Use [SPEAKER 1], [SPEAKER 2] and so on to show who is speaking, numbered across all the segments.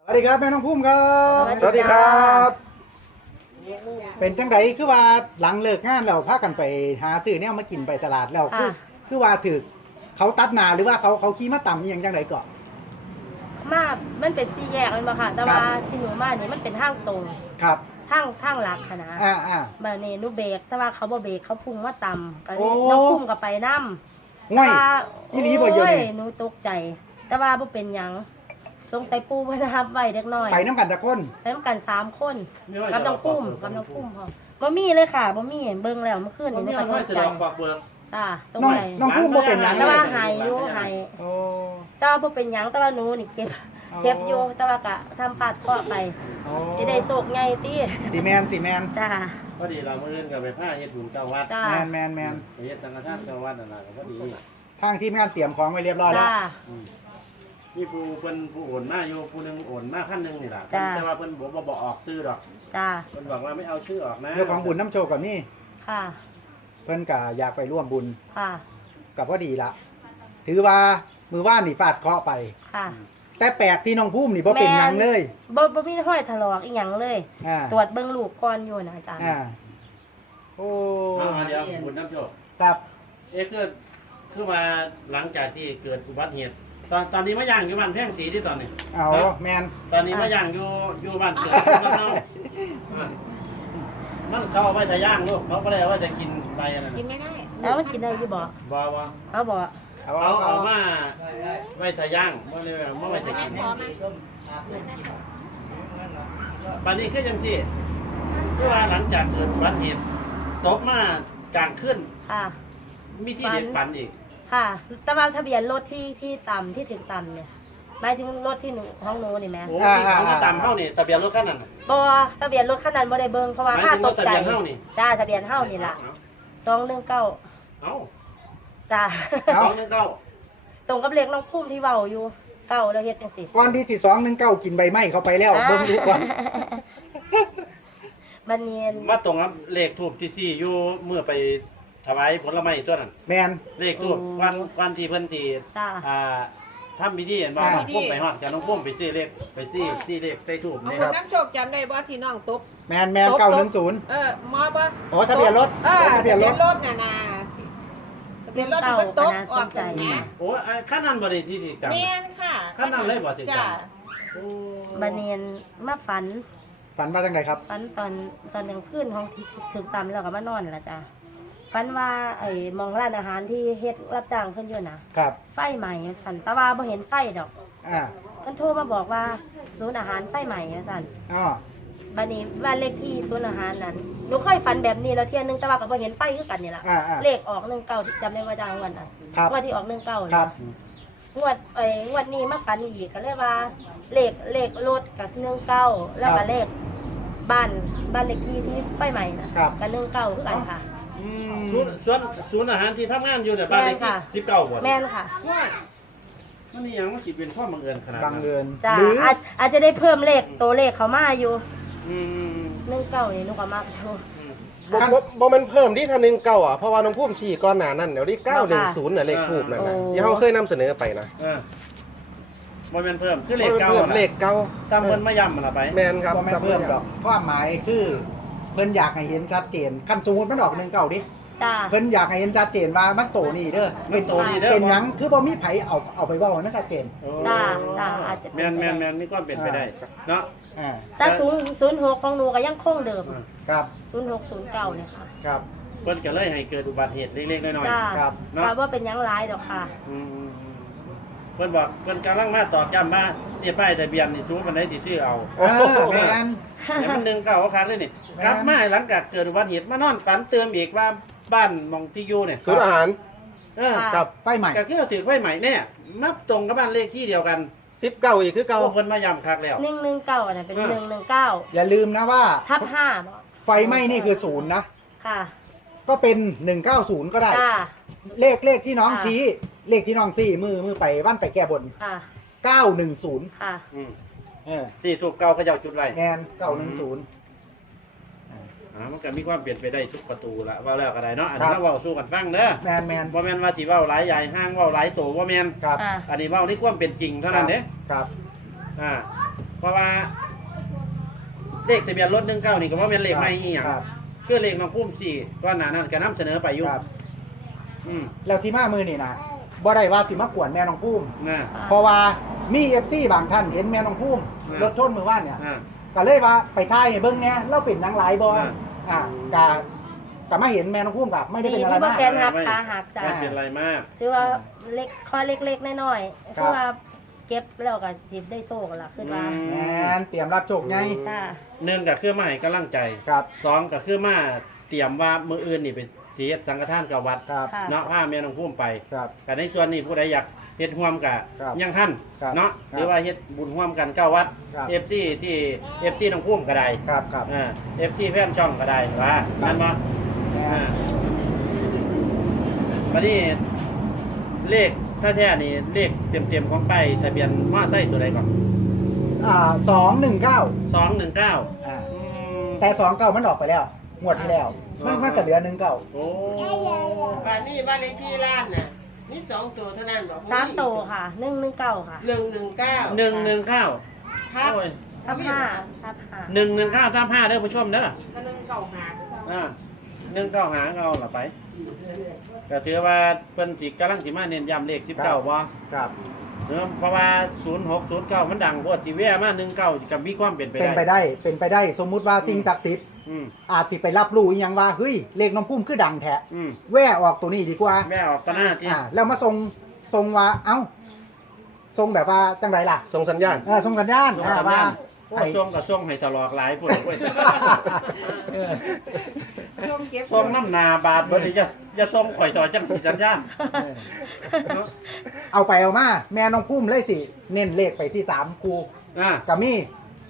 [SPEAKER 1] สวัสดีครับแม่น้องพุ่มครับ
[SPEAKER 2] สวัสดีครับ
[SPEAKER 1] เป็นจังไดคือว่าหลังเลิกงานเราพากันไปหาซื้อเนี่ยมากินไปตลาดแล้วคือว่าถือเขาตัดหนาหรือว่าเขาขี่มาต่ำอหยังจังไดก่อน
[SPEAKER 3] มันเป็นสี่แยกเลยมาค่ะ แต่ว่าที่หนูมานี่มันเป็นทางตรง
[SPEAKER 1] ครับ
[SPEAKER 3] ทางหลักค่ะนะ แบบนี้หนูเบรกแต่ว่าเขาบ่เบรกเขาพุ่งมาต่ำก็นี่น้องพุ่งก็ไปน้ำ
[SPEAKER 1] ง่อยอีหลีบ่เยอะเลย
[SPEAKER 3] หนูตกใจ แต่ว่าบ่เป็นหยังสงสัยปูเพิ่นนะครับไว้เด็กน้อย
[SPEAKER 1] ไปน้ำกันตะก้น
[SPEAKER 3] ไปน้ำกัน3 คนกับน้องพุ่มพอบ่มีเลยค่ะบ่มีเบิ่งแล้วเมื่อคืนนี่หนูก็ตกใจตรงไหน
[SPEAKER 1] น้องพุ่มบ่เป็นหยัง
[SPEAKER 3] แต่
[SPEAKER 1] เลย
[SPEAKER 3] ว่าหายอยู่หาย
[SPEAKER 1] โอ้
[SPEAKER 3] แต่ว่าบ่เป็นหยังแต่ว่าหนูนี่เก็บอยู่แต่ว่าก็ทำปาดเคาะไปสิได้โศกไงติ
[SPEAKER 1] สีแมน
[SPEAKER 3] จ้า
[SPEAKER 2] พอดีเราเมื่อเล่นกับไปผ้าเฮ็ดบุญเก้าวัด
[SPEAKER 3] จ้า
[SPEAKER 1] แมน
[SPEAKER 2] ไปเฮ็ดสังฆทานเก้าวัดนั่นแหละก็พอดี
[SPEAKER 1] ทางที่งานเตรียมของไว้เรียบร้อยแล้ว
[SPEAKER 3] จ้า
[SPEAKER 2] นี่ผู้เป็นผู้โอนมาอยู่ผู้หนึงโอนมาขั้นหนึงนี่แหละ
[SPEAKER 3] จ้า
[SPEAKER 2] แต่ว่าเพิ่นบอกออกชื่อดอก
[SPEAKER 3] จ้า
[SPEAKER 2] เพิ่นบอกว่าไม่เอาชื่อออกนะ
[SPEAKER 1] เรื่องของบุญน้ำโชคกับนี่
[SPEAKER 3] ค่ะ
[SPEAKER 1] เพิ่นก็อยากไปร่วมบุญ
[SPEAKER 3] ค่ะ
[SPEAKER 1] กับพอดีละถือว่ามือว่านนี่ฟาดเคราะห์ไป
[SPEAKER 3] ค่ะ
[SPEAKER 1] แต่แปลกที่น้องพุ่มนี่บ่เป็นหยังเลย
[SPEAKER 3] บ่มีห้อยถลอกอีหยังเลย
[SPEAKER 1] อ่า
[SPEAKER 3] ตรวจเบิ่งลูกก่อนอยู่นะอาจารย์
[SPEAKER 1] โอ้
[SPEAKER 2] เอาเดี๋ยวบุญน้ำโชค
[SPEAKER 1] ครับ
[SPEAKER 2] คือมาหลังจากที่เกิดอุบัติเหตุตอนนี้มาย่างอยู่บ้านแพงศรีที่ตอนนี้
[SPEAKER 1] เอาแมน
[SPEAKER 2] ตอนนี้มาย่างอยู่บ้านเกิดบ้านเฮามันเขาเอาไว้จะย่างลูกเขาไม่ได้เอาไว้จะกินไปอันนั้น
[SPEAKER 4] กินไม่ได้
[SPEAKER 3] แล้วมันกินได้อยู่บ่
[SPEAKER 2] บ่
[SPEAKER 3] เอาบ่
[SPEAKER 2] เอามาไว้จะย่างไม่ได้ไม่ไว้จะกิน
[SPEAKER 4] พอไหม
[SPEAKER 2] บัดนี้คือจังซี่คือว่าหลังจากเกิดอุบัติเหตุตกมากลางขึ้น
[SPEAKER 3] ค่ะ
[SPEAKER 2] มีที่เด็ดฝันอีก
[SPEAKER 3] ค่ะแต่ว่าทะเบียนรถที่ต่ำที่ถึงต่ำเนี่ยหมายถึงรถที่หนูของหนูนี่แม่
[SPEAKER 2] โอ้ที่เขามาตามเฮานี่ทะเบียนรถคันนั้นน่ะ
[SPEAKER 3] บ่ทะเบียนรถคันนั้นบ่ได้เบิ่งเพราะว่า
[SPEAKER 2] หมาย
[SPEAKER 3] ค่า
[SPEAKER 2] ถึง
[SPEAKER 3] ต
[SPEAKER 2] ร
[SPEAKER 3] ก
[SPEAKER 2] ถทะ
[SPEAKER 3] ใจ
[SPEAKER 2] เบียนเฮานี่
[SPEAKER 3] จ้าทะเบียนเฮานี่ล่ะ219
[SPEAKER 2] เอ้า
[SPEAKER 3] จ้า
[SPEAKER 2] 219
[SPEAKER 3] ตรงกับเลขน้องพุ่มที่เว้าอยู่เก้าแล้วเฮ็ดจังซี่
[SPEAKER 1] ก่อนที่219กินใบไม้เข้าไปแล้วเบิ่งดูก่อน
[SPEAKER 3] บัดนี้
[SPEAKER 2] มาตรงกับเลขทูบที่4อยู่เมื่อไปถวายผลไม้ตัวนั้น
[SPEAKER 1] แมน
[SPEAKER 2] เลขทูบวันที่เพิ่นที่
[SPEAKER 3] จ้า
[SPEAKER 2] ทำพิธีเห็นบ่น้องพุ่มไปฮอดจะน้องพุ่มไปซื้อเลขไปซื้อเลขใส่ทูบ
[SPEAKER 4] เอา
[SPEAKER 2] นี่
[SPEAKER 4] คุ
[SPEAKER 2] ค
[SPEAKER 4] ณ
[SPEAKER 2] รับ
[SPEAKER 4] น้ำโชคจำได้บ่ที่น้องตก
[SPEAKER 1] แมน910
[SPEAKER 4] หมอบ่
[SPEAKER 1] อ๋อทะเบียนรถ
[SPEAKER 4] ทะเบียนรถน่ะนะทะเบียนรถที่มันตกออกจากแหม
[SPEAKER 2] โอ้ขั้นนั้นบ่ได้ที่จำ
[SPEAKER 4] แม่นค่ะ
[SPEAKER 2] ขั้นนั้นเลยบ่ที่จำ
[SPEAKER 4] จ้า
[SPEAKER 3] บัดนี้มาฝัน
[SPEAKER 1] ฝันว่าจังไดครับ
[SPEAKER 3] ฝันตอนกลางคืนของที่ถึงตำแล้วก็มานอนล่ะจ้ะฝันว่าไอ้หมองร้านอาหารที่เฮ็ดรับจ้างเพิ่นอยู่นะครับ ไฟใหม่สั่นแต่ว่าบ่เห็นไฟดอก
[SPEAKER 1] อ่า
[SPEAKER 3] เพิ่นโทรมาบอกว่าศูนย์อาหารไฟใหม่สั่น
[SPEAKER 1] อ๋อ
[SPEAKER 3] บัดนี้บ้านเลขที่ศูนย์อาหารนั้นหนูเคยฝันแบบนี้แล้วเที่ยนึงแต่ว่าก็บ่เห็นไฟคือกันนี่ล่ะ เลขออก19จำได้ว่าจ้างวันนั้น
[SPEAKER 1] ครับ
[SPEAKER 3] งวดที่ออก19
[SPEAKER 1] ครับ
[SPEAKER 3] งวดนี้มาฝันอีกก็เลยว่าเลขรถกับ19แล้วก็เลขบ้านเลขที่ไฟใหม่น่ะกับ19คือกันค่ะ
[SPEAKER 1] อืม
[SPEAKER 2] ศูนย์อาหารที่ทำงานอยู่เนี่ยบ้านเลขที่19บ่
[SPEAKER 3] แม่นค่ะ
[SPEAKER 2] มันนี่ยังมันสิเป็นความบังเอิญขนาด
[SPEAKER 1] บั
[SPEAKER 2] นั้
[SPEAKER 1] ง
[SPEAKER 2] น
[SPEAKER 1] เอิญ
[SPEAKER 3] จ้า
[SPEAKER 1] หรือ
[SPEAKER 3] อาจจะได้เพิ่มเลขตัวเลขเขามาอยู่
[SPEAKER 2] อืม
[SPEAKER 3] 19นี่หนูก็มักอยู่
[SPEAKER 5] บ่มันเพิ่มที่ทันหนึ่งเก้าอ่ะเพราะว่าน้องพุ่มชี้ก่อนหน้านั้นเดี๋ยวที่910น่ะเลขทูบนั่นน่ะที่เขาเคยนำเสนอไปนะ
[SPEAKER 2] บ่แม่นเพิ่มคือเลขเก้า
[SPEAKER 5] พิ่มเลขเก้า
[SPEAKER 2] ซ้ำเพิ่นมาย้ำมันละไป
[SPEAKER 5] แมนครับ
[SPEAKER 1] บ่แม่นเพิ่มดอกความหมายคือเพิ่นอยากให้เห็นชัดเจนคันสมมุติมันออก19ดิ
[SPEAKER 3] จ้า
[SPEAKER 1] เพิ่นอยากให้เห็นชัดเจนว่ามันโตนี่เด้อ
[SPEAKER 2] มันโตนี่เด้อ
[SPEAKER 1] เป็นหยังคือบ่มีไผเอาไปเว้าให้มันชัดเจน
[SPEAKER 3] จ้าอาจจะ
[SPEAKER 2] แม่นมีความเป็นไปได้เนาะ
[SPEAKER 1] อ่า
[SPEAKER 3] แต่06ของหนูก็ยังคงเดิม
[SPEAKER 1] ครับ
[SPEAKER 3] 0609เนี่ยค่ะ
[SPEAKER 1] ครับ
[SPEAKER 2] เพิ่นก็เลยให้เกิดอุบัติเหตุเล็กๆน้อย
[SPEAKER 3] จ้า
[SPEAKER 1] ครับ
[SPEAKER 3] แต่ว่าเป็นหยังหลายดอกค่ะ
[SPEAKER 2] ๆเพิ่นบอกเพิ่นกำลังมาตอกย้ำมานี่ป้ายทะเบียนนี่ชูมันได้สิซื้อเอา
[SPEAKER 1] แม่น
[SPEAKER 2] แต่มัน1 9เขาคักเลยนี่กลับมาหลังจากเกิดอุบัติเหตุมานอนฝันเติมอีกว่าบ้านหมองที่อยู่เนี่ย
[SPEAKER 5] ศูนย์อาหาร
[SPEAKER 1] กับไฟใหม่
[SPEAKER 2] ก็คือถือไว้ใหม่เนี่ยนับตรงกับบ้านเลขที่เดียวกัน
[SPEAKER 5] 19อีกคือเก่า
[SPEAKER 2] โอ้เพิ่นมาย้ำคักแล้ว
[SPEAKER 3] 119อันนั้นเป็น119
[SPEAKER 1] อย่าลืมนะว่า
[SPEAKER 3] ทับ5บ่
[SPEAKER 1] ไฟไหม้นี่คือศูนย์นะ
[SPEAKER 3] ค่ะ
[SPEAKER 1] ก็เป็น190ก็ได้
[SPEAKER 3] จ้า
[SPEAKER 1] เลขที่น้อง
[SPEAKER 3] ค่ะ
[SPEAKER 1] ชี้ เลขที่น้องซี่มือไปบ้านไปแก้บน
[SPEAKER 3] ค่ะ
[SPEAKER 1] 910
[SPEAKER 3] ค่ะ
[SPEAKER 2] สี่ถูกเก่าเขาเจ้าจุดไร
[SPEAKER 1] แมน910
[SPEAKER 2] มันก็มีความเปลี่ยนไปได้ทุกประตูละว่าแล้วก็ได้เนาะอันนี้เราเว้าสู้กันฟังเด้อ
[SPEAKER 1] แมน
[SPEAKER 2] บ่แม่นว่าสิเว้าหลายใหญ่ห้างเว้าหลายโตบ่แม่น
[SPEAKER 1] ครับ
[SPEAKER 3] อ่า
[SPEAKER 2] อันนี้เว้าในความเป็นจริงเท่านั้นเด้
[SPEAKER 1] ครับ
[SPEAKER 2] อ่าเพราะว่าเลขทะเบียนรถ19นี่ก็ว่าเป็นเลขใหม่อีหยัง
[SPEAKER 1] ครับ
[SPEAKER 2] คือเลขน้องพุ่มสี่ก้อนหนานั้นก็นำเสนอไปอยู่
[SPEAKER 1] ครับ
[SPEAKER 2] แล้ว
[SPEAKER 1] ที่มามือนี่นะบ่ได้ว่าสิมากวนแม่น้องพุ่ม
[SPEAKER 2] นะ
[SPEAKER 1] เพราะว่ามี FC บางท่านเห็นแม่น้องพุ่ม
[SPEAKER 2] อ่าร
[SPEAKER 1] รถชนมือว่านเนี่ย
[SPEAKER 2] อ่า
[SPEAKER 1] ก็เลยว่าไปท่ายให้เบิ่งแหน่เราเป็นหยังหลายบ่
[SPEAKER 2] อ่า
[SPEAKER 1] กะมาเห็นแม่น้องพุ่มกับไม่ได้เป็นอะไร
[SPEAKER 3] ที่
[SPEAKER 1] มาก
[SPEAKER 3] แขนหักขาหักจ้ะ
[SPEAKER 2] ไม่เป็นไรมาก
[SPEAKER 3] ถือว่าเล็กข้อเล็กๆน้อยๆ
[SPEAKER 1] ครับ
[SPEAKER 3] คือว่าเก็บแล้วก็สิได้โชคล่ะคือว่า
[SPEAKER 1] แม่นเตรียมรับโชคไง
[SPEAKER 3] จ้า
[SPEAKER 2] หนึ่งก็คือมาให้กำลังใจ
[SPEAKER 1] ครับ
[SPEAKER 2] สองก็คือมาเตรียมว่ามื้ออื่นนี่เป็นสิเฮ็ดสังฆทานกับวัด
[SPEAKER 1] ครับ
[SPEAKER 3] ค่ะ
[SPEAKER 2] เนาะพาแม่น้องพุ่มไป
[SPEAKER 1] ครับ
[SPEAKER 2] แต่ในส่วนนี้ผู้ใดอยากเฮ็ดร่วมกับ
[SPEAKER 1] ครับ
[SPEAKER 2] ยังท่าน
[SPEAKER 1] ครับ
[SPEAKER 2] เนาะ
[SPEAKER 1] ครับ
[SPEAKER 2] หรือว่าเฮ็ดบุญร่วมกันเก้าวัด
[SPEAKER 1] ครับ
[SPEAKER 2] FC ที่ FC น้องพุ่มก็ได้
[SPEAKER 1] ครับครับ
[SPEAKER 2] FC แฟนช่องก็ได้ว่านั่นบ่
[SPEAKER 1] แม่น
[SPEAKER 2] วันนี้เลขถ้าแท้นี่เลขเต็มๆของไปายทะเบียนมอไซค์ตัวใดก่อน
[SPEAKER 1] 219
[SPEAKER 2] 219
[SPEAKER 1] อ่าแต่29มันออกไปแล้วงวดที่แล้ว มันก็เหลือ19
[SPEAKER 2] โอ้
[SPEAKER 4] บ้านนี้บ้านเลขที่ร้านน่ะมี2ตัวเท่านั้นบ่
[SPEAKER 3] 3โตค่ะ119ค่ะ
[SPEAKER 4] 119
[SPEAKER 2] 119
[SPEAKER 4] ครับ
[SPEAKER 2] โอ้ย
[SPEAKER 3] ทับ5
[SPEAKER 2] 119ทับ5เด้อผู้ชมเด้อ
[SPEAKER 4] ก็195
[SPEAKER 2] 195หาเอาล่ะไปก็ถือว่าเพิ่นสิกำลังสิมาเน้นย้ำเลข19บ่
[SPEAKER 1] ครับ
[SPEAKER 2] เพราะว่า0609มันดังโพดสิแว่มา19ก็มีความเป็นไป
[SPEAKER 1] เป็นไป
[SPEAKER 2] ได้
[SPEAKER 1] ได้เป็นไปได้สมมุติว่าสิ่งศักดิ์สิทธิ์
[SPEAKER 2] อืม
[SPEAKER 1] อาจสิไปรับรู้อีหยังว่าเฮ้ยเลขน้องพุ่มคือดังแท้
[SPEAKER 2] อืม
[SPEAKER 1] แว่ออกตัวนี้ดีกว่า
[SPEAKER 2] แม่ออกตะหน้าที่
[SPEAKER 1] แล้วมาทรงว่าเอ้าทรงแบบว่าจังไรล่ะ
[SPEAKER 5] ส่งสัญญาณ
[SPEAKER 1] ทรงสัญญาณว่า
[SPEAKER 2] โอ้
[SPEAKER 1] ไอ้
[SPEAKER 2] ส่งก็ส่งให้ตลอดหลายพุ่นเว้ย
[SPEAKER 4] ส้มเก็บ
[SPEAKER 2] ส่งน้ำหนาบาทบ่ได้จะส่งข่อยต่อจังสิสัญญาณ
[SPEAKER 1] เอาไปเอามาแม่น้องพุ่มเลยสิเน้นเลขไปที่3คู่
[SPEAKER 2] อ่า
[SPEAKER 1] กับมี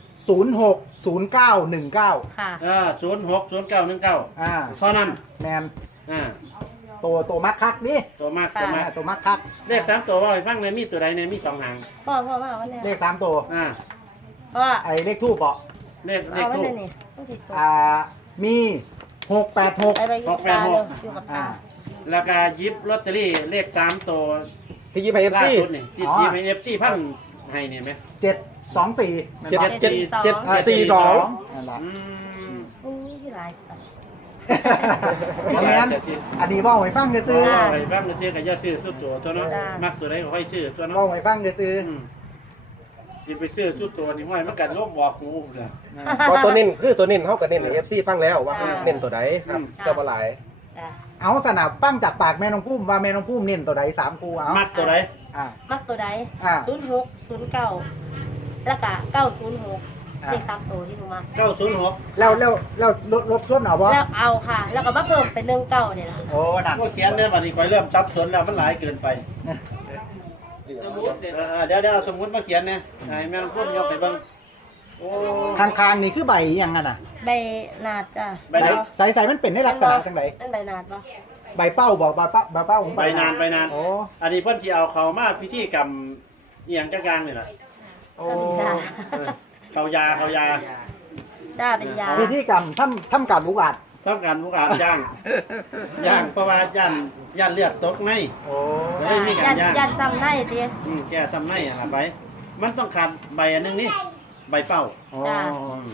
[SPEAKER 1] 060919
[SPEAKER 3] ค่ะ
[SPEAKER 2] 060919 เท่านั้น
[SPEAKER 1] แมน
[SPEAKER 2] อ่า
[SPEAKER 1] ตัวมักคักดิ
[SPEAKER 2] ตัวมาก
[SPEAKER 3] ค่ะ
[SPEAKER 2] ตัวมาก
[SPEAKER 1] ตัวมักคัก
[SPEAKER 2] เลข3ตัวว่าให้ฟังในอยมีตัวใดในยมี2หาง
[SPEAKER 3] พ่อมาวันนี้
[SPEAKER 1] เลข3ตัว
[SPEAKER 2] อ่า
[SPEAKER 3] เพราะว่า
[SPEAKER 1] ไอ้เลขทูบบอก
[SPEAKER 2] เลข
[SPEAKER 3] เอาวัน
[SPEAKER 2] ทูป
[SPEAKER 3] นี้นี่ต้องติดตัว
[SPEAKER 1] มี686
[SPEAKER 3] ไปอยู่กับตาเลยอยู่กับตา
[SPEAKER 2] แล้วก็หยิบลอตเตอรี่เลข3ตัว
[SPEAKER 5] ที่ยิบให้
[SPEAKER 2] ล่า
[SPEAKER 5] FC
[SPEAKER 2] สุดนี่ที่หยิบให้ FC พันให้นี่ไหม
[SPEAKER 1] 724
[SPEAKER 5] เจ็ด
[SPEAKER 1] แม่นบ่
[SPEAKER 5] เจ็ดเจ็ด 42
[SPEAKER 1] นั่นล่ะ
[SPEAKER 2] อืม
[SPEAKER 3] อู้ที่หลายตัด
[SPEAKER 1] อันนี้เว่าให้ฟังซื้อ
[SPEAKER 3] จ้า
[SPEAKER 2] ไปบ้างซื้อก็อย่าซื้อสุดตัวเท่านั้น
[SPEAKER 3] จ้ามั
[SPEAKER 2] มักตัวใดก็ค่อยซื้อตัว
[SPEAKER 1] ๆ
[SPEAKER 2] เนาะ
[SPEAKER 1] เว่าให้ฟังซื้อ
[SPEAKER 2] อืมสิไปซื้อสุดตัวนี่ห้อยมันกันลบบอกหูเลย
[SPEAKER 5] พอตัวเน้นคือตัวเน้นเฮาก็เน้นให้ FC ฟังแล้วว่าเพิ่นเน้นตัวใดครับก็บ่หลาย
[SPEAKER 3] จ้ะ
[SPEAKER 1] เอาสนับฟังจากปากแม่น้องพุ่มว่าแม่น้องพุ่มเน้นตัวใด3คู่เอา
[SPEAKER 2] มักตัวใด
[SPEAKER 1] อ่า
[SPEAKER 3] มักตัวใด
[SPEAKER 1] อ่า
[SPEAKER 3] 0609แล้วก็906เลข3ตัวที่หนูมา
[SPEAKER 2] 906
[SPEAKER 1] แล้วรถชนเอาบ่
[SPEAKER 3] แล้วเอาค่ะ แล้วก็มาเพิ่มเป็น19เนี่ยแหละ
[SPEAKER 1] โอ้นั่น
[SPEAKER 2] ว่าเขียนเนี่ยวันนี้ข่อยเริ่มซับสนแล้วมันหลายเกินไป
[SPEAKER 4] สมุดเด็ด
[SPEAKER 2] เดี๋ยวสมมุติมาเขียนเนี่ยให้แม่พุ่มยกให้เบิ่งโอ้
[SPEAKER 1] ข้างๆนี่คือใบอิหยังกันน่ะ
[SPEAKER 3] ใบนาดจ้ะ
[SPEAKER 2] ใบไหน
[SPEAKER 1] ใส่มันเป็นในลักษณะจังได
[SPEAKER 3] เป็นใบนาดปะ
[SPEAKER 1] ใบเป้าบอกใบเป้าของ
[SPEAKER 2] ไปนาน
[SPEAKER 1] โอ้
[SPEAKER 2] อันนี้เพิ่นสิเอาเขามาพิธีกรรมอีหยังจักอย่างนี่ล่ะ
[SPEAKER 1] โอ้
[SPEAKER 3] จ้า
[SPEAKER 2] เขายา
[SPEAKER 3] จ้าเป็นยา
[SPEAKER 1] พิธีกรรมทำการอุกอาจ
[SPEAKER 2] ต้องการผู้การย่างเพราะว่าย่านเลือดตกใน
[SPEAKER 1] โอ้
[SPEAKER 2] เฮ้ยมีการย่าง
[SPEAKER 3] ยันซ้ำได้ที
[SPEAKER 2] แก้ซ้ำในอ่ะไปมันต้องขาดใบอันหนึงนี่ใบเป้า
[SPEAKER 1] โอ้
[SPEAKER 3] จ้า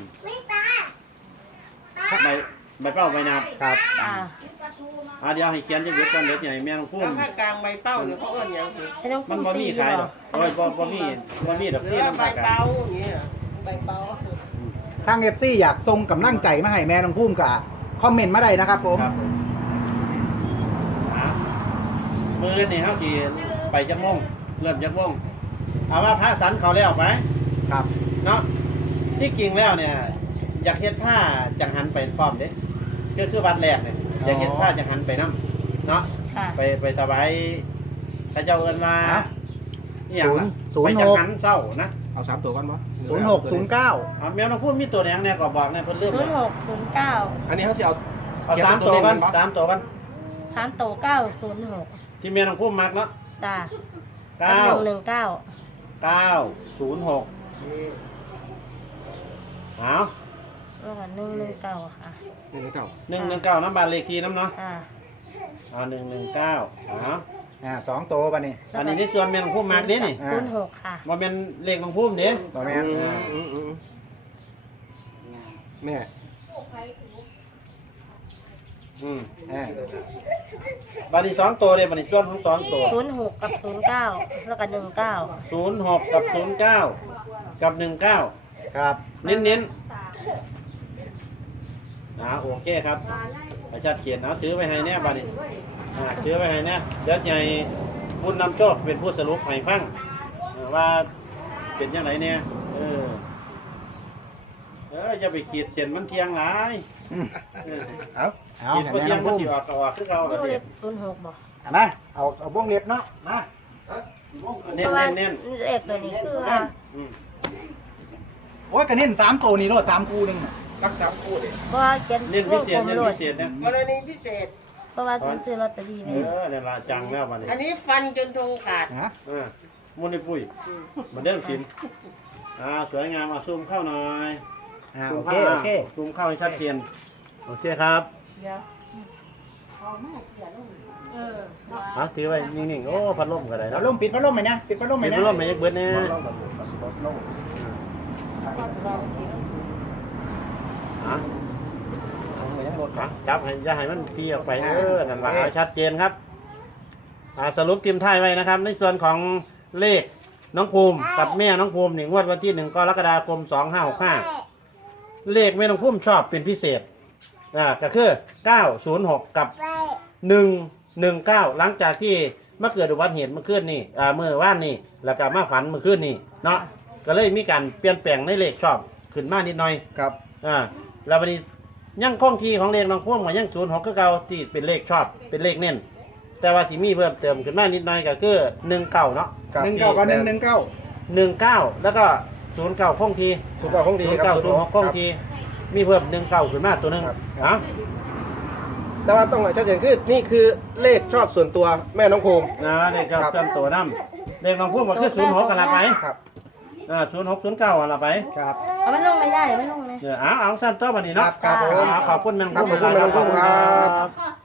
[SPEAKER 2] ใบเป้าใบนา
[SPEAKER 1] ครับ
[SPEAKER 3] จ้า
[SPEAKER 2] เดี๋ยวให้เขียนจะเดี๋ยวก่อนเดี๋ยวสิให้แม่น้องพุ่
[SPEAKER 4] แล้ว
[SPEAKER 2] ม
[SPEAKER 4] ภาคกลางใบเป้าเนี่ยเขาเอิ้นหยังสิ
[SPEAKER 3] ให้น้อง
[SPEAKER 2] มัน
[SPEAKER 3] พุ่
[SPEAKER 2] บ่
[SPEAKER 3] ม
[SPEAKER 2] มี
[SPEAKER 3] ซี
[SPEAKER 2] ขาย
[SPEAKER 3] อ
[SPEAKER 2] ดอกโอ้ยบ่มีดอก
[SPEAKER 4] หรือ
[SPEAKER 2] นี่
[SPEAKER 4] ว่า
[SPEAKER 2] น้ำ
[SPEAKER 4] ใบ
[SPEAKER 2] ปากกา
[SPEAKER 4] เป้าอย่างเงี้ยใบเป้า
[SPEAKER 1] ทาง FC อยากส่งกำลังใจมาให้แม่น้องพุ่มกับคอมเมนต์มาได้นะครับผม
[SPEAKER 2] ครับมือนี่เฮาสิไปจักโมงเริ่มจักโมงเอาว่าพระสันเขาแล้วไป
[SPEAKER 1] ครับ
[SPEAKER 2] เนาะที่จริงแล้วเนี่ยอยากเฮ็ดผ้าจังหันไปพร้อมเด้คือวัดแรกเนี่ยอยากเฮ็ดผ้าจังหันไปนํเนาะ
[SPEAKER 3] ค่ะ
[SPEAKER 2] ไปถวายพระเจ้าเอิ้นว่า
[SPEAKER 1] ครับ
[SPEAKER 2] อีหยังล่ะ
[SPEAKER 1] ศูนย์
[SPEAKER 2] ไปจังหันเศร้านะ
[SPEAKER 5] เอา3ตัวก่อนบ่
[SPEAKER 1] 0609
[SPEAKER 2] เอาแมวน้องพูดมีตัวแดงแน่ก็บอกแน่เพิ่นเริ่ม
[SPEAKER 3] 0609
[SPEAKER 5] อันนี้เฮาสิเอา
[SPEAKER 2] เอาสามตัวกัน3ตัวกัน
[SPEAKER 3] 3โต906
[SPEAKER 2] ที่แมวน้องพูดมักเนาะ
[SPEAKER 3] จ้า
[SPEAKER 2] 9
[SPEAKER 3] 119
[SPEAKER 2] 906เอา
[SPEAKER 3] แล้วก็119ค่ะ
[SPEAKER 5] 1 9
[SPEAKER 2] 119น้ำบ้านเลขที่น้ำเนาะ
[SPEAKER 3] อ่า
[SPEAKER 2] เอา119เอา
[SPEAKER 1] ให้ 2ตัวบัดนี้
[SPEAKER 2] อันนี้ในส่วนแม่น้องพุ่มมากเด้นี่
[SPEAKER 3] 06ค่ะ
[SPEAKER 2] บ่แม่นเลขน้องพุ่มเด้
[SPEAKER 1] บ่แม่น
[SPEAKER 5] แม่
[SPEAKER 2] อืม
[SPEAKER 1] อ่า
[SPEAKER 2] บัดนี้2ตัวเด้บัดนี้ส่วนของ2ตัว
[SPEAKER 3] 06กับ09แล้วก็19
[SPEAKER 2] 06กับ09กับ19
[SPEAKER 1] ครับ
[SPEAKER 2] เน้นๆโอเคครับอาจารย์เขียนเอาถือไว้ให้แน่บัดนี้ถือไว้ให้แน่เดี๋ยวจะให้ผู้นำโชคเป็นผู้สรุปให้ฟังว่าเป็นยังไงเนี่ยอย่าไปขีดเส้นมันเที่ยงหลาย
[SPEAKER 1] เอา
[SPEAKER 2] ขีด
[SPEAKER 1] ให้
[SPEAKER 2] บ่
[SPEAKER 1] แม่
[SPEAKER 2] เที่ย
[SPEAKER 1] น้
[SPEAKER 2] ง
[SPEAKER 1] อง
[SPEAKER 2] มัน
[SPEAKER 1] พุ่ม
[SPEAKER 2] สิออกก็ออกคือเก่า
[SPEAKER 3] ลู
[SPEAKER 2] แล้ว
[SPEAKER 3] ก
[SPEAKER 2] ดิ
[SPEAKER 3] เล็ก06บ่
[SPEAKER 1] มาเอาวงเล็บเนาะมา
[SPEAKER 2] เน้
[SPEAKER 3] เพราะว่า
[SPEAKER 2] น
[SPEAKER 3] เลขตัวนี้คือว่า
[SPEAKER 1] โอ้ยก็เน้น3ตัวนี่โลด3คู่นึงน่ะ
[SPEAKER 5] รัก3คู่ดิ
[SPEAKER 3] เพราะว่าเขียน
[SPEAKER 2] เน้น
[SPEAKER 3] ว
[SPEAKER 2] พิ
[SPEAKER 3] ง
[SPEAKER 2] เศ
[SPEAKER 3] กล
[SPEAKER 2] ษ
[SPEAKER 3] ม
[SPEAKER 2] เน้น
[SPEAKER 3] โลด
[SPEAKER 2] พิเศษนะ
[SPEAKER 4] กรณีพิเศษ
[SPEAKER 3] เพราะว่าซื้อลอตเตอรี่ไว้
[SPEAKER 2] เนี่ยละจังแล้วบัดนี้
[SPEAKER 4] อันนี้ฟันจนธงขาด
[SPEAKER 1] ฮะ
[SPEAKER 2] มุนในปุ้ยมาเด้งสินสวยงามซูมเข้าหน่อย
[SPEAKER 1] โอเค
[SPEAKER 2] ซูมเข้าให้ชัดเจนโอเคครับถือไว้นิ่งๆโอ้พัดลมก็ได้
[SPEAKER 1] พั
[SPEAKER 2] นะ
[SPEAKER 1] ดลมปิดพัดลมไหมนะปิดพัดลมไหม
[SPEAKER 2] มี
[SPEAKER 1] นะ
[SPEAKER 2] พัดลมไหมยักเบิดเนี่ยจับให้อย่าให้มันพี่ออกไปนั่นว่าชัดเจนครับสรุปทีมท้ายไว้นะครับ ในส่วนของเลขน้องภูมิกับแม่น้องภูมิงวดวันที่1 กรกฎาคม 2565เลขแม่น้องภูมิชอบเป็นพิเศษก็คือ906กับ119หลังจากที่เมื่อเกิดอุบัติเหตุเมื่อคืนนี่เมื่อว่านนี่แล้วก็มาฝันเมื่อคืนนี่เนาะก็เลยมีการเปลี่ยนแปลงในเลขชอบขึ้นมานิดหน่อย
[SPEAKER 1] ครับ
[SPEAKER 2] แล้ววันนี้ยังคงที่ของเลขน้องพ่วงมายัง06คือเก่าที่เป็นเลขชอบเป็นเลขเน้นแต่ว่าที่มีเพิ่มเติมขึ้นมานิดหน่อยก็คือ19เนาะ
[SPEAKER 1] 19กับ119
[SPEAKER 2] 19แล้วก็09คงที่
[SPEAKER 5] 09คงที่ครับ
[SPEAKER 2] 0906คงที่มีเพิ่ม19ขึ้นมาตัวหนึงเนาะ
[SPEAKER 5] แต่ว่าต้องชัดเจนคือนี่คือเลขชอบส่วนตัวแม่น้องภูมิ
[SPEAKER 2] เลขชอบเพิ่มตัวน้ำเลขน้องพ่วงก็คือ06กันละไป
[SPEAKER 5] ครับ
[SPEAKER 2] 06 09กันละไป
[SPEAKER 1] ครับ
[SPEAKER 3] เอามันลงไม่ได้ไม่ลงเลย
[SPEAKER 2] เอาสั้นต่อวันนี้เนาะ
[SPEAKER 1] ครับผม
[SPEAKER 2] ขอบคุณแม่น้อง
[SPEAKER 5] ครับ
[SPEAKER 2] พ่วง
[SPEAKER 5] ขอบคุณแม่น้องภูมิครับ
[SPEAKER 2] ครับ